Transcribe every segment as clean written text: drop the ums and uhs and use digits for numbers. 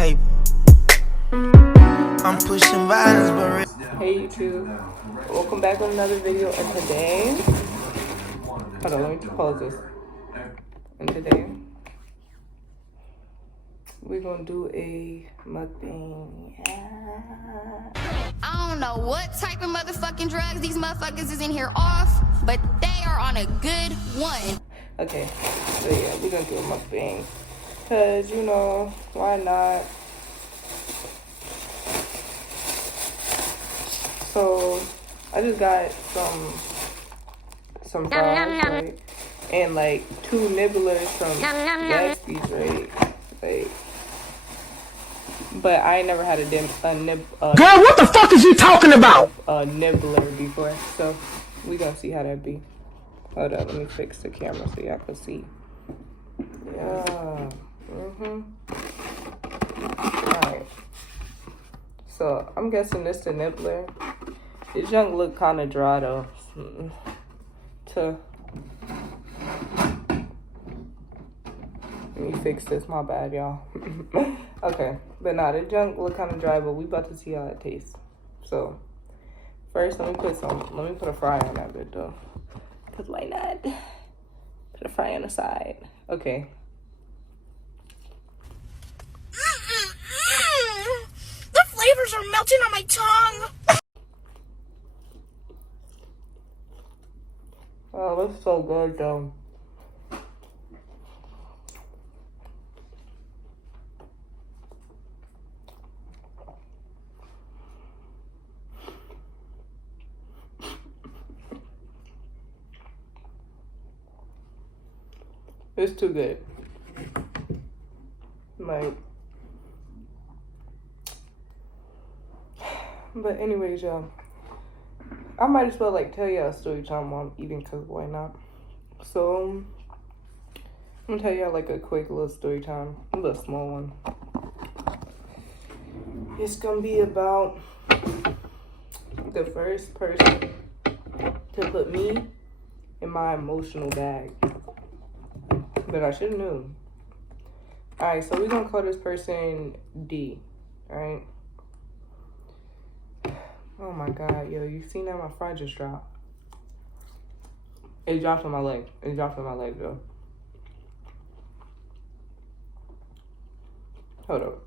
paper. I'm pushing violence, but hey YouTube, welcome back with another video. And today, hold on, let me pause this. And today, we're gonna do a mukbang. I don't know what type of motherfucking drugs these motherfuckers is in here off, but they are on a good one. Okay, so yeah, we're gonna do a mukbang. Cause you know, why not? So I just got some fries, right? And like 2 nibblers from Gatsby's, right? Like, but I ain't never had girl, what the fuck is you talking about? A nibbler before, so we gonna see how that be. Hold up, let me fix the camera so y'all can see. Yeah. Alright. So I'm guessing this the nibbler. This junk look kind of dry though. Let me fix this. My bad, y'all. Okay, but nah, this junk look kind of dry, but we about to see how it tastes. So first, let me put a fry on that bit though. Cause why not? Put a fry on the side. Okay. The flavors are melting on my tongue. Oh, that's so good though. It's too good. Like, but anyways, y'all, I might as well like tell y'all a story time while I'm eating, cause why not? So I'm gonna tell y'all like a quick little story time, a little small one. It's gonna be about the first person to put me in my emotional bag. But I should have known. Alright, so we're gonna call this person D. Alright? Oh my god, yo, you seen that my fry just dropped? It dropped on my leg. It dropped on my leg though. Hold up.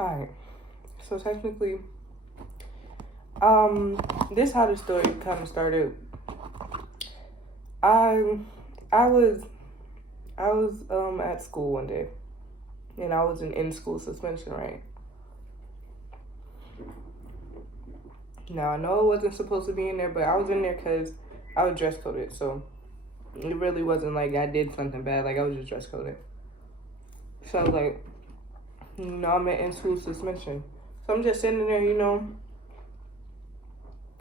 Alright, so technically, this is how the story kind of started. I was at school one day, and I was in school suspension, right? Now I know I wasn't supposed to be in there, but I was in there because I was dress coded, so it really wasn't like I did something bad. Like I was just dress coded. So I was like, you know, I'm in school suspension. So I'm just sitting there, you know,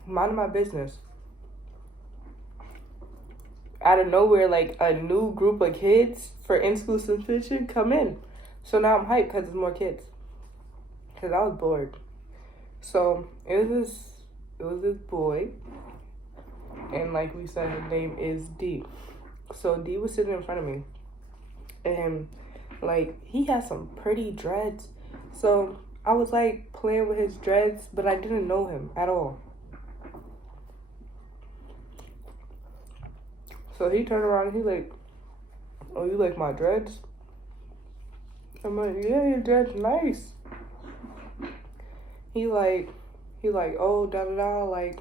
minding my business. Out of nowhere, like a new group of kids for in-school suspension come in. So now I'm hyped because there's more kids. Because I was bored. So it was this boy. And like we said, his name is D. So D was sitting in front of me. And like, he had some pretty dreads. So I was like playing with his dreads, but I didn't know him at all. So he turned around and he like, oh, you like my dreads? I'm like, yeah, your dreads nice. He like, oh, da-da-da, like,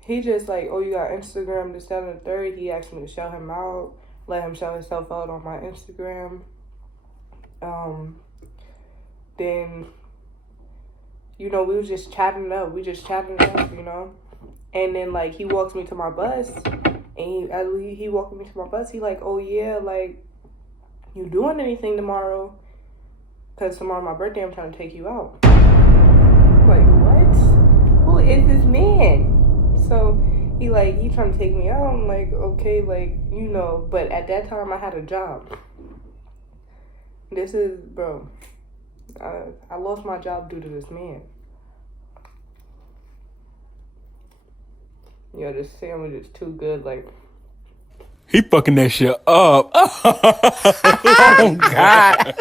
he just like, oh, you got Instagram, this, that, and the third. He asked me to shout him out. Let him shout himself out on my Instagram. Then, you know, we was just chatting it up. You know. And then, like, he walks me to my bus. And as he walked me to my bus, he like, oh, yeah, like, you doing anything tomorrow? Because tomorrow my birthday, I'm trying to take you out. Like, what? Who is this man? So he trying to take me out. I'm like, okay, like, you know, but at that time I had a job. This is, bro, I lost my job due to this man. Yo, this sandwich is too good, like. He fucking that shit up. Oh, God.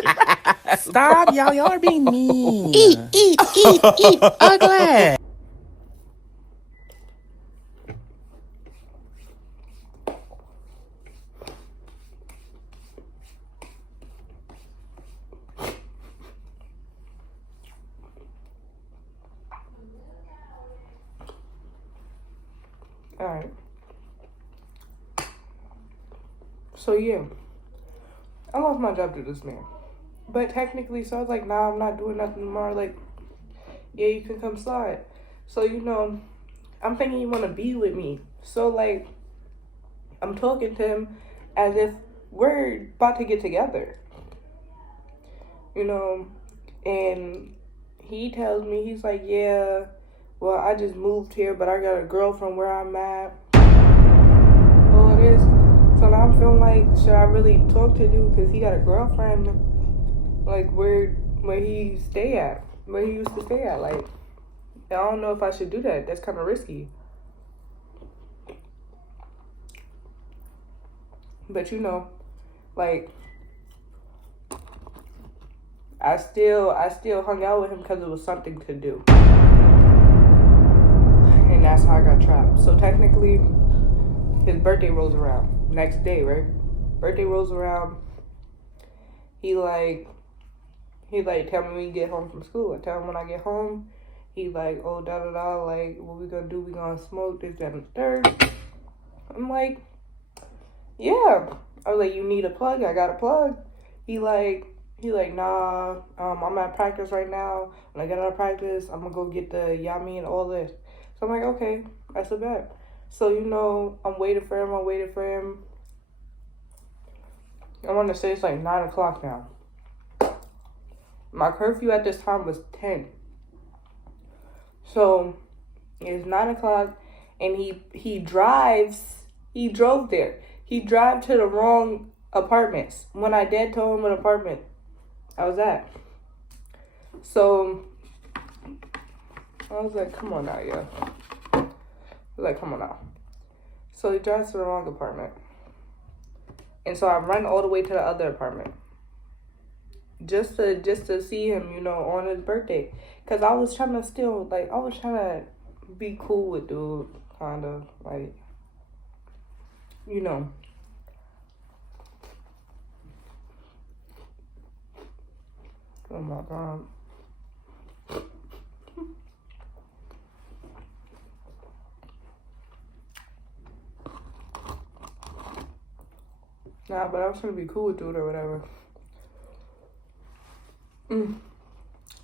Stop, y'all. Y'all are being mean. Eat, ugly. Alright. So, yeah. I lost my job to this man. But technically, so I was like, nah, I'm not doing nothing tomorrow. Like, yeah, you can come slide. So, you know, I'm thinking you want to be with me. So, like, I'm talking to him as if we're about to get together. You know, and he tells me, he's like, yeah, well, I just moved here, but I got a girl from where I'm at. All this. So now I'm feeling like, should I really talk to dude? Because he got a girlfriend, like, where he stay at. Where he used to stay at. Like, I don't know if I should do that. That's kind of risky. But, you know, like, I still hung out with him because it was something to do. And that's how I got trapped. So technically, his birthday rolls around. Next day, right? Birthday rolls around. He tell me when you get home from school. I tell him when I get home. He like, oh, da-da-da, like, what we gonna do? We gonna smoke this, that, and the third. I'm like, yeah. I was like, you need a plug? I got a plug. He like, nah, I'm at practice right now. When I get out of practice, I'm gonna go get the yummy and all this. So I'm like, okay, that's a bet. So, you know, I'm waiting for him. I want to say it's like 9 o'clock now. My curfew at this time was 10. So, it's 9 o'clock, and he drove there. He drive to the wrong apartments. When I dad told him what apartment I was at. So, I was like, come on now, yo. Come on now. So he drives to the wrong apartment. And so I run all the way to the other apartment. Just to see him, you know, on his birthday. Because I was trying to be cool with dude, kind of, like, you know. Oh my God. Nah, but I was trying to be cool with dude or whatever.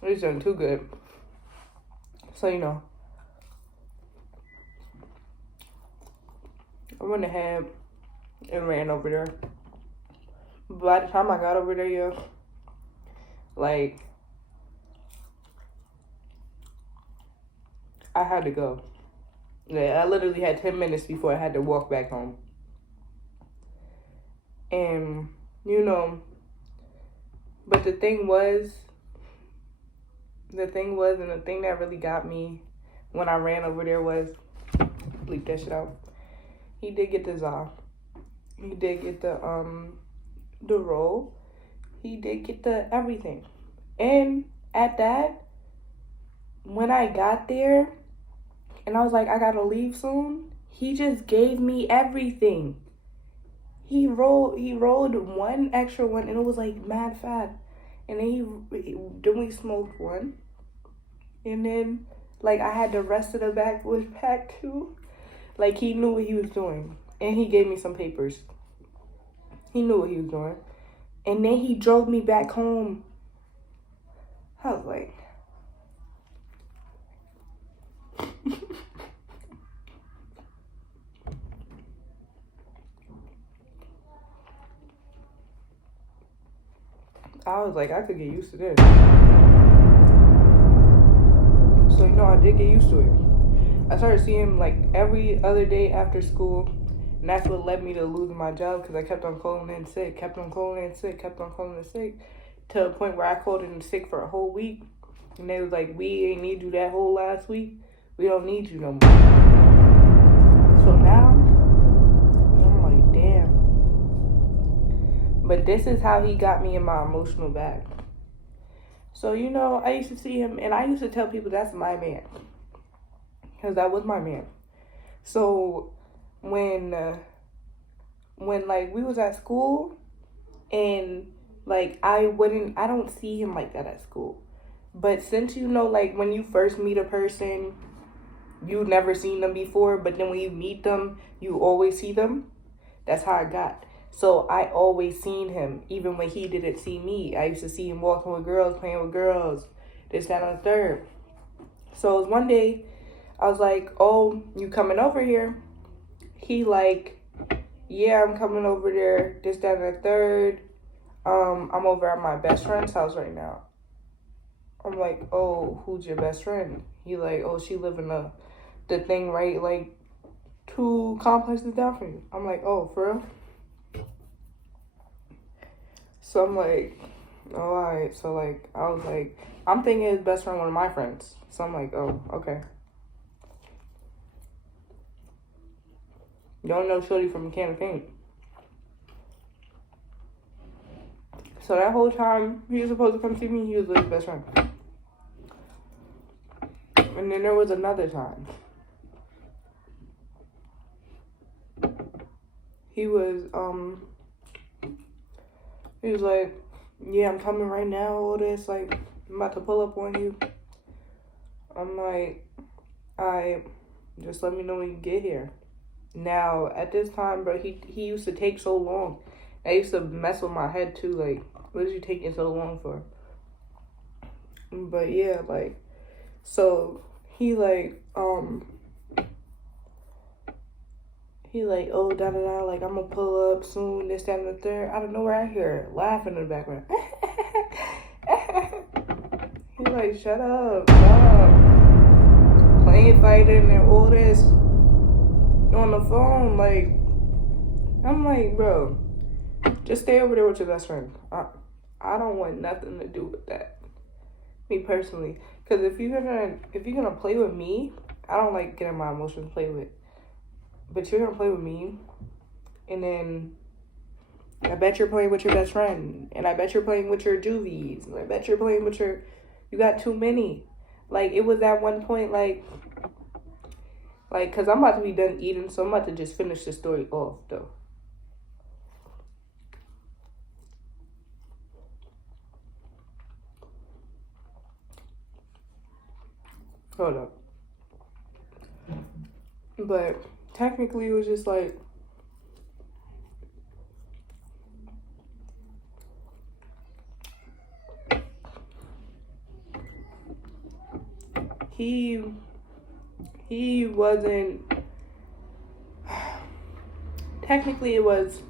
He's doing too good. So, you know. I went ahead and ran over there. By the time I got over there, yo, like, I had to go. Yeah, I literally had 10 minutes before I had to walk back home. And, you know, but the thing was, and the thing that really got me when I ran over there was, bleep that shit out. He did get the za. He did get the roll. He did get the everything. And at that, when I got there, and I was like, I gotta leave soon, he just gave me everything. He rolled one extra one, and it was like mad fat. And then we smoked one. And then, like, I had the rest of the bag was packed too. Like, he knew what he was doing. And he gave me some papers. He knew what he was doing. And then he drove me back home. I was like, I could get used to this. So, you know, I did get used to it. I started seeing him, like, every other day after school. And that's what led me to losing my job, because I kept on calling in sick. to a point where I called in sick for a whole week. And they was like, we ain't need you that whole last week. We don't need you no more. So now, I'm like, damn. But this is how he got me in my emotional bag. So, you know, I used to see him, and I used to tell people that's my man. Because that was my man. So, when like, we was at school, and, like, I don't see him like that at school. But since, you know, like, when you first meet a person, you've never seen them before, but then when you meet them, you always see them. That's how I got. So I always seen him, even when he didn't see me. I used to see him walking with girls, playing with girls, this, that, and the third. So it was one day, I was like, oh, you coming over here? He like, yeah, I'm coming over there, this, that, and the third. I'm over at my best friend's house right now. I'm like, oh, who's your best friend? He like, oh, she live in the thing right, like, 2 complexes down from you. I'm like, oh, for real? So I'm like, oh, all right. So, like, I was like, I'm thinking his best friend, one of my friends. So I'm like, oh, okay. You don't know Shorty from a can of paint. So that whole time he was supposed to come see me, he was with his best friend. And then there was another time. He was like, yeah, I'm coming right now, all this, like, I'm about to pull up on you. I'm like, alright, just let me know when you get here. Now, at this time, bro, he used to take so long. I used to mess with my head, too, like, what is you taking so long for? But, yeah, like, so, he, like, oh, da-da-da, like, I'm gonna pull up soon, this, that, and the third. Out of nowhere, I hear laughing in the background. He like, shut up, stop. Playing, fighting, and all this on the phone, like, I'm like, bro, just stay over there with your best friend. I don't want nothing to do with that. Me personally. Because if you're gonna play with me, I don't like getting my emotions played with. But you're gonna play with me, and then I bet you're playing with your best friend, and I bet you're playing with your juvies, and I bet you're playing with you got too many. Like, it was at one point, like, because I'm about to be done eating, so I'm about to just finish the story off, though. Hold up. But technically, it was just like, he wasn't, technically it was,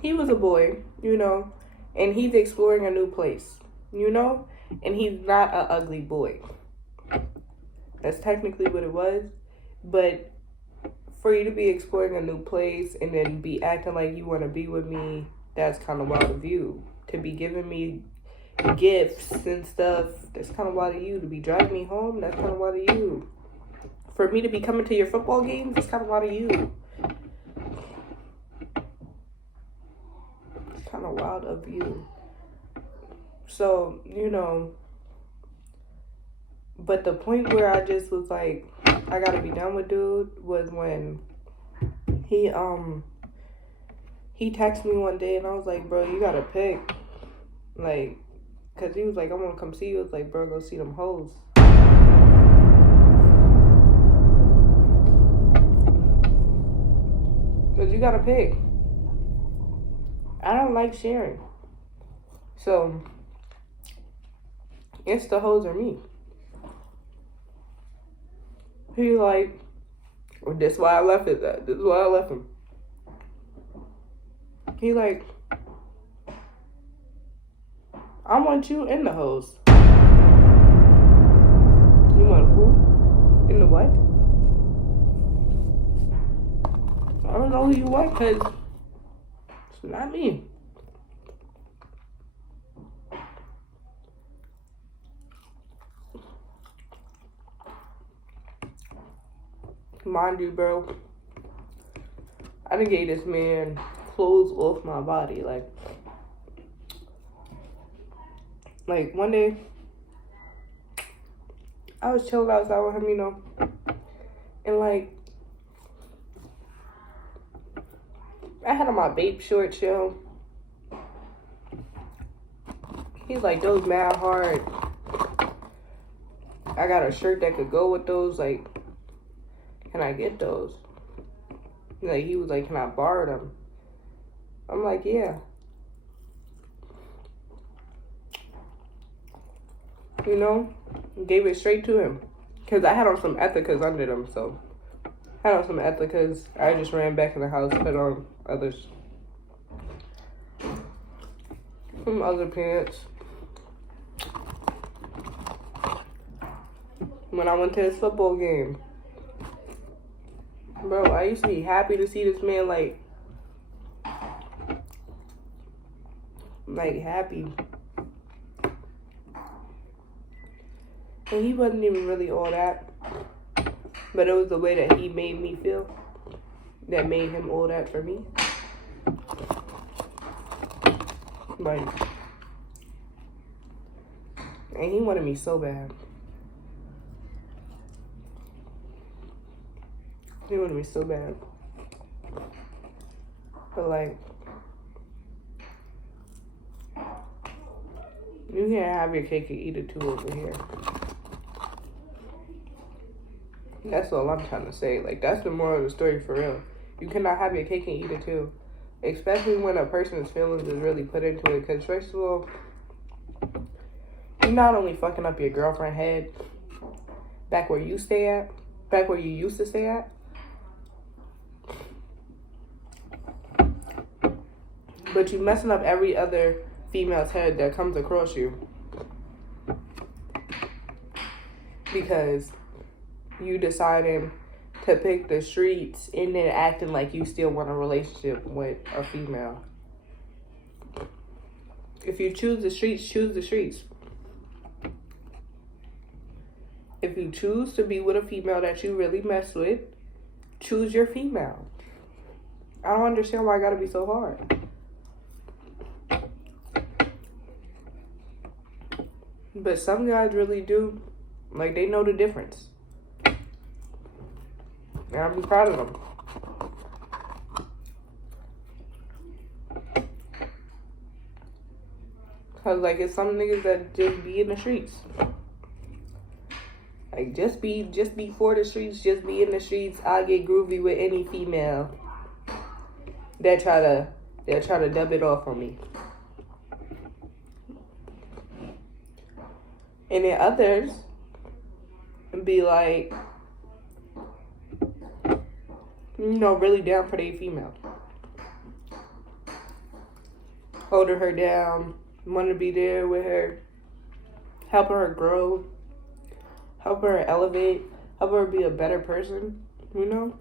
he was a boy, you know, and he's exploring a new place, you know, and he's not an ugly boy. That's technically what it was. But for you to be exploring a new place and then be acting like you want to be with me, that's kind of wild of you. To be giving me gifts and stuff, that's kind of wild of you. To be driving me home, that's kind of wild of you. For me to be coming to your football games, that's kind of wild of you. It's kind of wild of you. So, you know, but the point where I just was like, I gotta be done with dude was when he texted me one day and I was like, bro, you gotta pick. Like, cause he was like, I wanna come see you. I was like, bro, go see them hoes. Cause you gotta pick. I don't like sharing. So, it's the hoes or me. He like, well, that's why I left it. This is why I left him. He like, I want you in the hose. You want who? In the what? I don't know who you want, cause it's not me. Mind you, bro, I done gave this man clothes off my body. Like one day, I was chilling outside with him, you know, and like, I had on my vape shorts, yo. He's like, those mad hard. I got a shirt that could go with those, like, can I get those? Like, he was like, can I borrow them? I'm like, yeah. You know, gave it straight to him. Because I had on some Ethicas under them, so. I had on some Ethicas. I just ran back in the house, put on others. Some other pants. When I went to his football game. Bro, I used to be happy to see this man, like happy. And he wasn't even really all that. But it was the way that he made me feel that made him all that for me. Like, and he wanted me so bad. He wanted me so bad. But like, you can't have your cake and eat it too over here. That's all I'm trying to say. Like, that's the moral of the story for real. You cannot have your cake and eat it too. Especially when a person's feelings is really put into it. Because first of all, you're not only fucking up your girlfriend's head back where you stay at, back where you used to stay at, but you messing up every other female's head that comes across you. Because you deciding to pick the streets and then acting like you still want a relationship with a female. If you choose the streets, choose the streets. If you choose to be with a female that you really mess with, choose your female. I don't understand why I gotta be so hard. But some guys really do. Like, they know the difference. And I'm proud of them. Cause like, it's some niggas that just be in the streets. Like, just be for the streets, just be in the streets. I get groovy with any female that try to dub it off on me. And then others be like, you know, really down for their female. Holding her down, want to be there with her, helping her grow, helping her elevate, helping her be a better person, you know?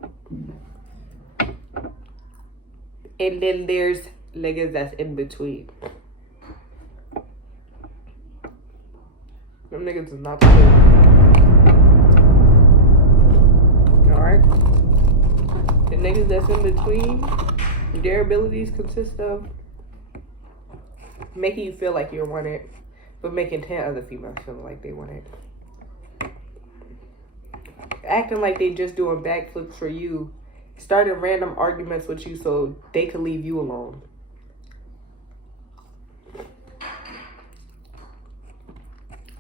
And then there's niggas that's in between. Them niggas is not the good. Alright? The niggas that's in between, their abilities consist of making you feel like you're wanted, but making 10 other females feel like they want it. Acting like they just doing backflips for you, starting random arguments with you so they could leave you alone.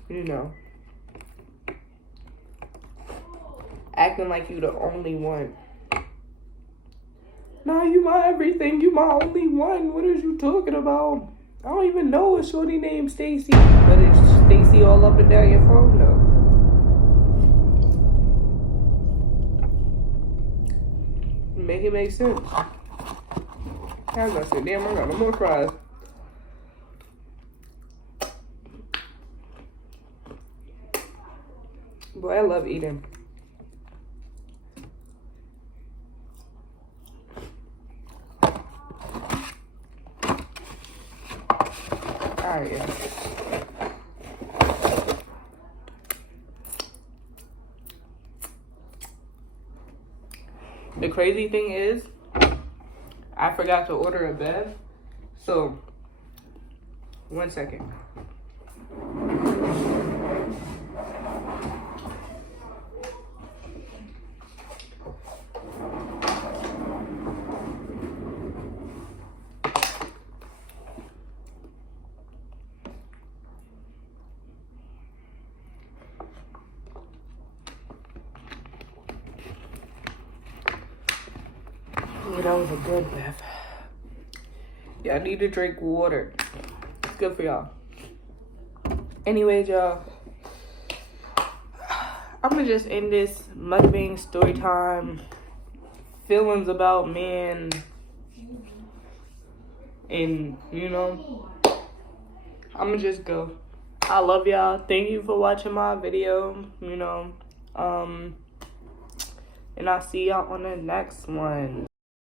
You know. Acting like you the only one. Nah, you my everything. You my only one. What is you talking about? I don't even know a shorty named Stacy. But it's Stacy all up and down your phone though. Make it make sense. I was gonna say, damn, I got no more fries. Boy, I love eating. Alright, yeah. The crazy thing is, I forgot to order a bev. So, 1 second. Yeah, that was a good bev. Yeah, I need to drink water. It's good for y'all. Anyways, y'all, I'm gonna just end this mukbang story time. Feelings about men. And, you know, I'm gonna just go. I love y'all. Thank you for watching my video, you know. And I'll see y'all on the next one.